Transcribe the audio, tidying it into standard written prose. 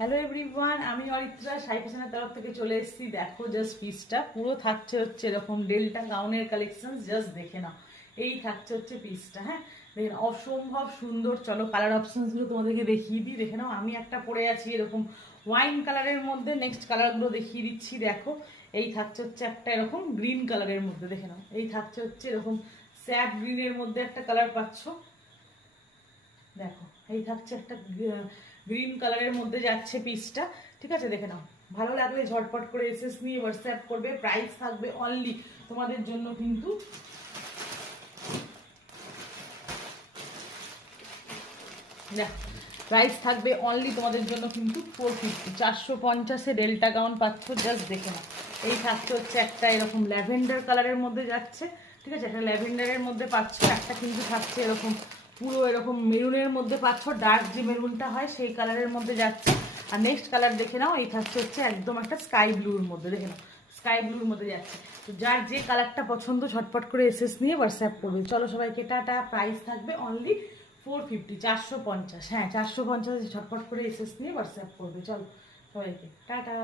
Hello everyone, আমি অরিত্রা সাই ফ্যাশনের তরফ থেকে চলে এসেছি। দেখো জাস্ট পিসটা পুরো থাকছে হচ্ছে এরকম ডেল্টা গাউনের কালেকশন। জাস্ট দেখে নাও, এই থাকছে হচ্ছে পিসটা। হ্যাঁ, দেখে নাও, অসম্ভব সুন্দর। চলো কালার অপশনসগুলো তোমাদেরকে দেখিয়ে দিই। দেখে নাও, আমি একটা পরে আছি এরকম ওয়াইন কালারের মধ্যে। নেক্সট কালারগুলো দেখিয়ে দিচ্ছি। দেখো, এই থাকছে হচ্ছে একটা এরকম গ্রিন কালারের মধ্যে। দেখে নাও, এই থাকছে হচ্ছে এরকম স্যাপ গ্রিনের মধ্যে একটা কালার পাচ্ছ। দেখো, এই থাকছে একটা গ্রিন কালারের মধ্যে যাচ্ছে পিসটা। ঠিক আছে, দেখে নাও। ভালো লাগলে ঝটপট করে এসএস নিয়ে হোয়াটসঅ্যাপ করবে। প্রাইস থাকবে অনলি তোমাদের জন্য কিন্তু প্রাইস থাকবে অনলি তোমাদের জন্য কিন্তু 450, 450-এ ডেল্টা গাউন পাচ্ছ। জাস্ট দেখে নাও, এই থাকছে হচ্ছে একটা এরকম ল্যাভেন্ডার কালারের মধ্যে যাচ্ছে। ঠিক আছে, একটা ল্যাভেন্ডারের মধ্যে পাচ্ছ, একটা কিন্তু থাকছে এরকম পুরো এরকম মেরুনের মধ্যে পাচ্ছ। ডার্ক যে মেরুনটা হয় সেই কালারের মধ্যে যাচ্ছে। আর নেক্সট কালার দেখে নাও, এই থাকছে হচ্ছে একদম একটা স্কাই ব্লুর মধ্যে। দেখে নাও, স্কাই ব্লুর মধ্যে যাচ্ছে। তো যার যে কালারটা পছন্দ ঝটপট করে এসএস নিয়ে হোয়াটসঅ্যাপ করবে। চলো সবাইকে টাটা। প্রাইস থাকবে অনলি 450, 450। হ্যাঁ, 450। ঝটপট করে এসএস নিয়ে হোয়াটসঅ্যাপ করবে। চলো সবাইকে টাটা।